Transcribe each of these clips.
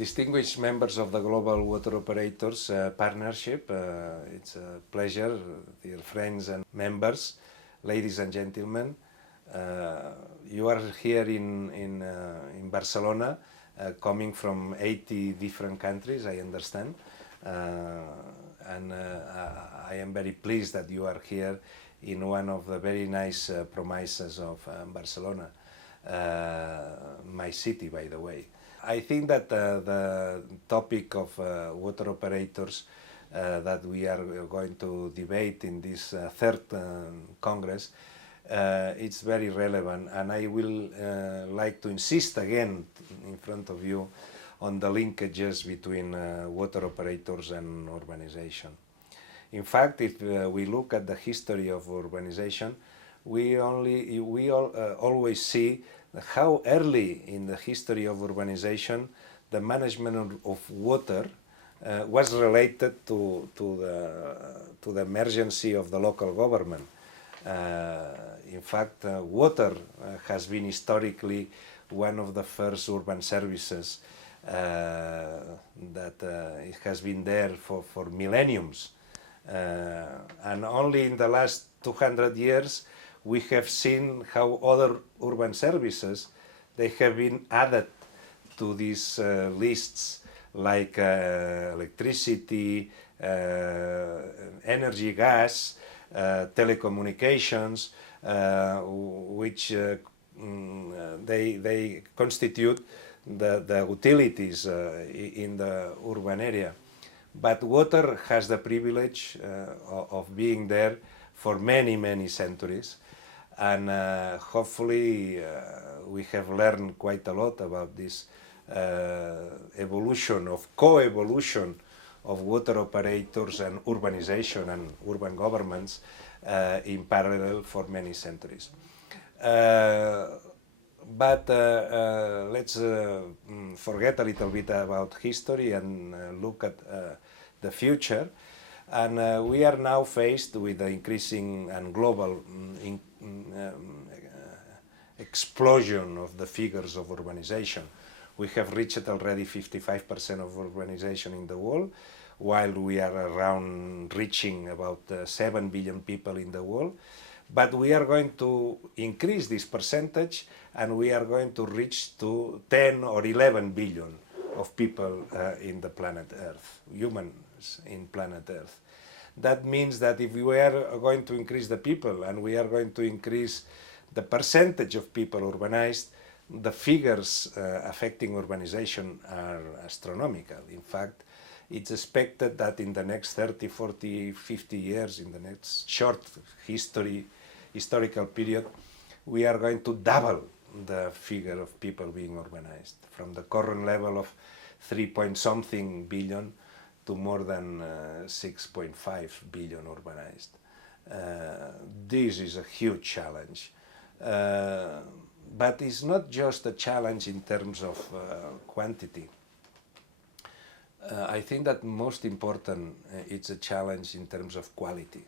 Distinguished members of the Global Water Operators Partnership, it's a pleasure, dear friends and members, ladies and gentlemen. You are here in Barcelona, coming from 80 different countries, I understand. And I am very pleased that you are here in one of the very nice premises of Barcelona, my city, by the way. I think that the topic of water operators that we are going to debate in this third Congress, it's very relevant, and I will like to insist again in front of you on the linkages between water operators and urbanization. In fact, if we look at the history of urbanization, we always see how early in the history of urbanization the management of water was related to the emergency of the local government. In fact, water has been historically one of the first urban services that it has been there for millenniums. And only in the last 200 years we have seen how other urban services, they have been added to these lists, like electricity, energy, gas, telecommunications, which they constitute the utilities in the urban area. But water has the privilege of being there for many, many centuries. And hopefully we have learned quite a lot about this evolution of co-evolution of water operators and urbanization and urban governments in parallel for many centuries. But let's forget a little bit about history and look at the future. And we are now faced with the increasing and global explosion of the figures of urbanization. We have reached already 55% of urbanization in the world, while we are around reaching about 7 billion people in the world. But we are going to increase this percentage, and we are going to reach to 10 or 11 billion of people in the planet Earth, humans in planet Earth. That means that if we are going to increase the people and we are going to increase the percentage of people urbanized, the figures affecting urbanization are astronomical. In fact, it's expected that in the next 30, 40, 50 years, in the next short historical period, we are going to double the figure of people being urbanized, from the current level of 3-point-something billion to more than 6.5 billion urbanized. This is a huge challenge. But it's not just a challenge in terms of quantity. I think that most important, it's a challenge in terms of quality,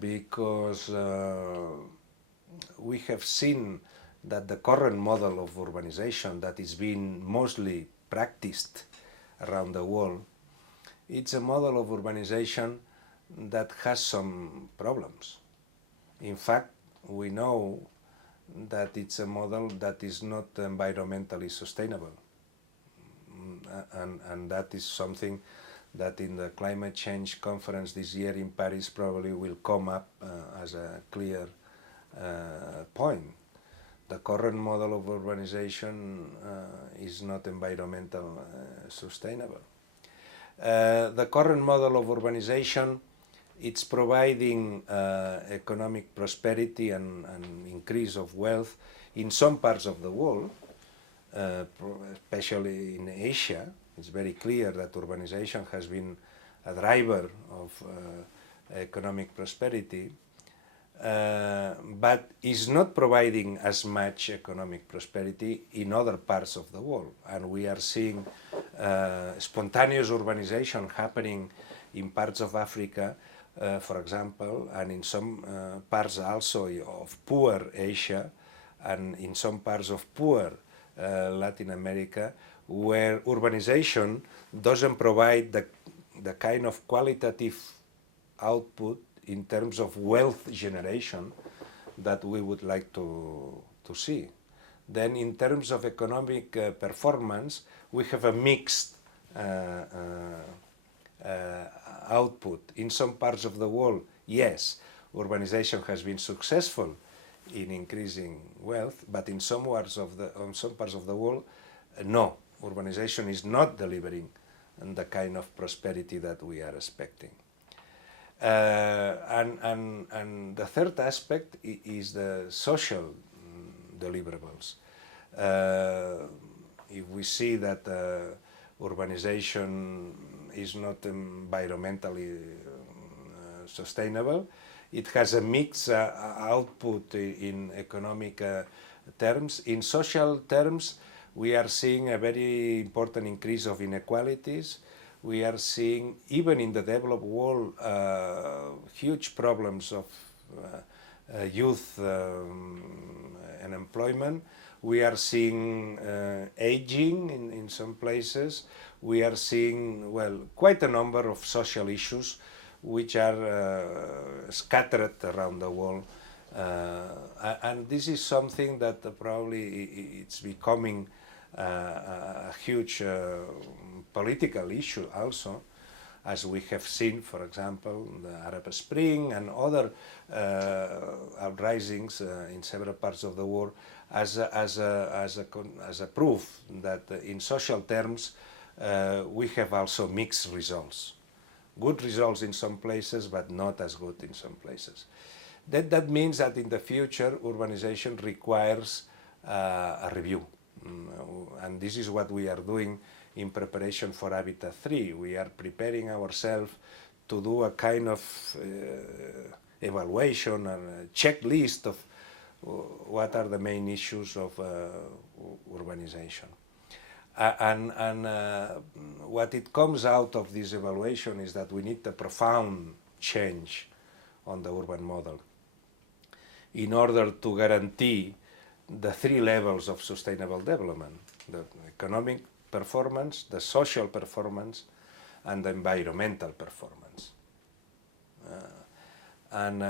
because we have seen that the current model of urbanization that is being mostly practiced around the world, it's a model of urbanization that has some problems. In fact, we know that it's a model that is not environmentally sustainable. And that is something that in the climate change conference this year in Paris probably will come up as a clear point. The current model of urbanization is not environmentally sustainable. The current model of urbanization, it's providing economic prosperity and increase of wealth in some parts of the world, especially in Asia. It's very clear that urbanization has been a driver of economic prosperity, but is not providing as much economic prosperity in other parts of the world. And we are seeing spontaneous urbanization happening in parts of Africa, for example, and in some parts also of poor Asia, and in some parts of poor Latin America, where urbanization doesn't provide the kind of qualitative output in terms of wealth generation that we would like to see. Then in terms of economic performance, we have a mixed output. In some parts of the world, yes, urbanization has been successful in increasing wealth, but in some parts of the world, no, urbanization is not delivering the kind of prosperity that we are expecting. And the third aspect is the social deliverables. If we see that urbanization is not environmentally sustainable, it has a mixed output in economic terms. In social terms, we are seeing a very important increase of inequalities. We are seeing, even in the developed world, huge problems of youth unemployment. We are seeing aging in some places. We are seeing, well, quite a number of social issues which are scattered around the world. And this is something that probably it's becoming a huge political issue also, as we have seen, for example, the Arab Spring and other uprisings in several parts of the world, as a proof that in social terms we have also mixed results. Good results in some places, but not as good in some places. That means that in the future, urbanization requires a review. And this is what we are doing in preparation for Habitat 3. We are preparing ourselves to do a kind of evaluation and a checklist of what are the main issues of urbanization. And what it comes out of this evaluation is that we need a profound change on the urban model in order to guarantee the three levels of sustainable development: the economic performance, the social performance, and the environmental performance. And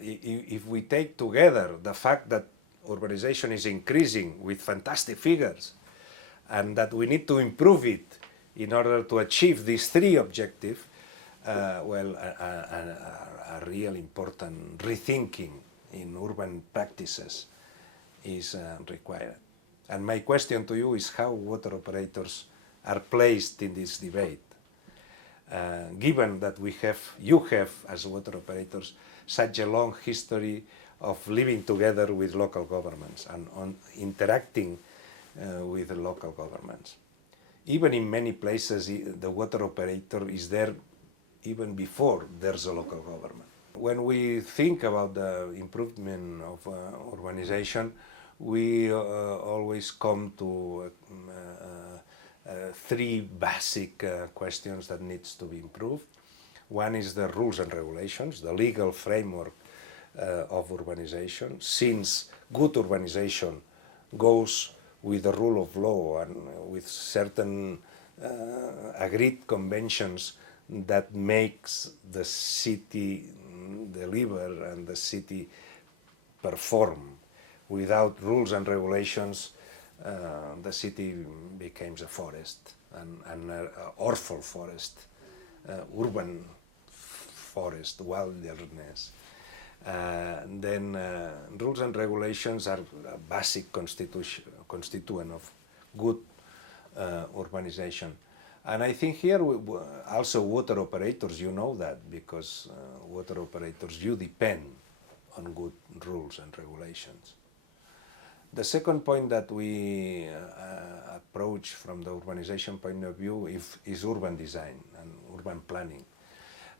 if we take together the fact that urbanization is increasing with fantastic figures, and that we need to improve it in order to achieve these three objectives, well, a real important rethinking in urban practices is required. And my question to you is how water operators are placed in this debate, given that you have, as water operators, such a long history of living together with local governments and on interacting with the local governments. Even in many places, the water operator is there even before there's a local government. When we think about the improvement of urbanization, we always come to three basic questions that needs to be improved. One is the rules and regulations, the legal framework of urbanization, since good urbanization goes with the rule of law and with certain agreed conventions that makes the city deliver and the city perform. Without rules and regulations, the city becomes a forest, and an awful forest, urban forest, wilderness. Then rules and regulations are a basic constituent of good urbanization. And I think here also water operators, you know that, because water operators, you depend on good rules and regulations. The second point that we approach from the urbanization point of view is urban design and urban planning.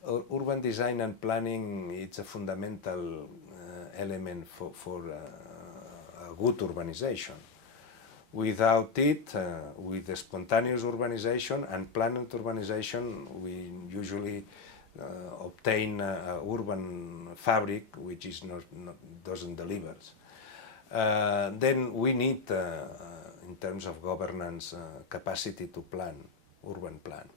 Urban design and planning, it's a fundamental element for a good urbanization. Without it, with the spontaneous urbanization and planned urbanization, we usually obtain urban fabric which is doesn't deliver. then we need, in terms of governance, capacity to plan, urban plan.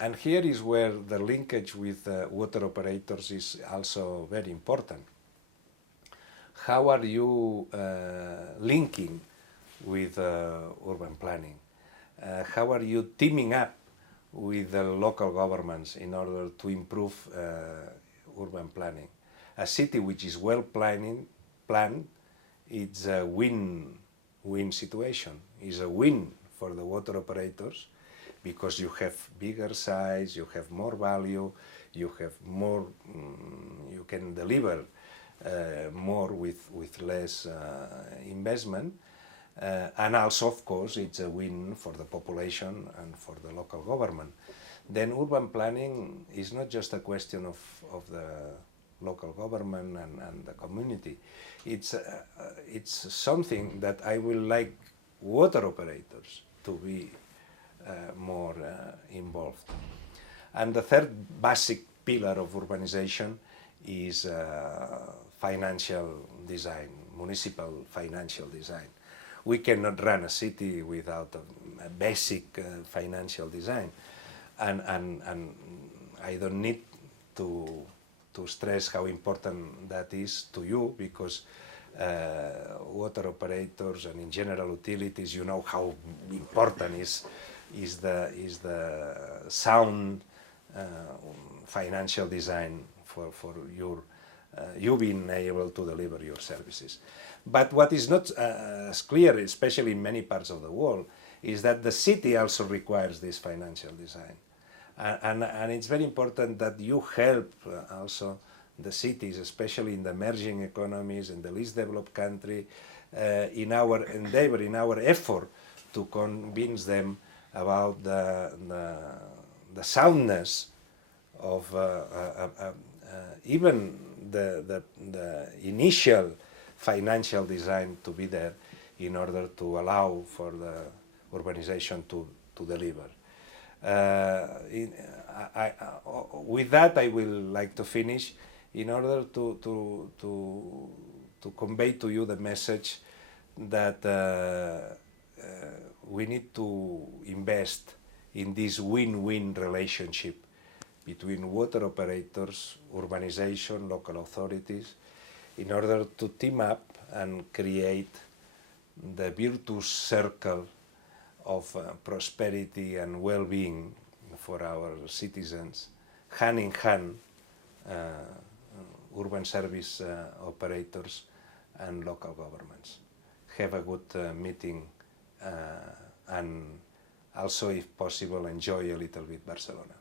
And here is where the linkage with water operators is also very important. How are you linking with urban planning? How are you teaming up with the local governments in order to improve urban planning? A city which is well planned, it's a win-win situation. It's a win for the water operators because you have bigger size, you have more value, you have more, you can deliver more with less investment. And also, of course, it's a win for the population and for the local government. Then urban planning is not just a question of the local government and the community. It's something that I will like water operators to be more involved. And the third basic pillar of urbanization is financial design, municipal financial design. We cannot run a city without a basic financial design. And I don't need to stress how important that is to you, because water operators and in general utilities, you know how important is the sound financial design for you being able to deliver your services. But what is not as clear, especially in many parts of the world, is that the city also requires this financial design. And it's very important that you help also the cities, especially in the emerging economies, in the least developed country, in our endeavor, in our effort to convince them about the soundness of even the initial financial design to be there in order to allow for the urbanization to deliver. With that, I will like to finish in order to convey to you the message that we need to invest in this win-win relationship between water operators, urbanization, local authorities, in order to team up and create the virtuous circle of prosperity and well-being for our citizens, hand in hand, urban service operators and local governments. Have a good meeting and also, if possible, enjoy a little bit Barcelona.